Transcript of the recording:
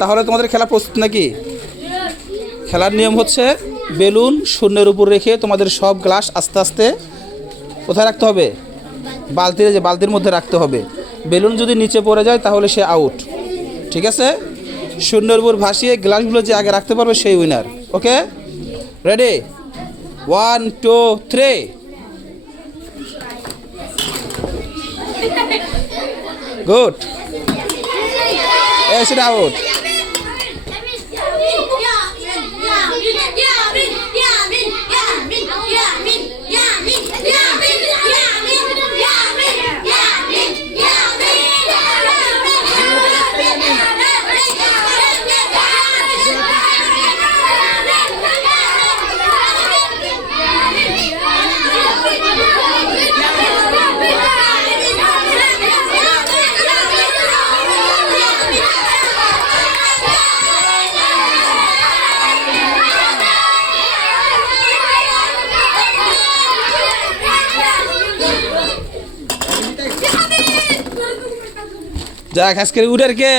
তাহলে তোমাদের খেলা প্রস্তুত নাকি? খেলার নিয়ম হচ্ছে বেলুন শূন্যের উপর রেখে তোমাদের সব গ্লাস আস্তে আস্তে কোথায় রাখতে হবে? বালতির যে বালতির মধ্যে রাখতে হবে। বেলুন যদি নিচে পড়ে যায় তাহলে সে আউট ঠিক আছে? শূন্যের উপর ভাসিয়ে গ্লাসগুলো যে আগে রাখতে পারবে সেই winner okay ready one two three good সেটা আউট যাক আজকের উডের কে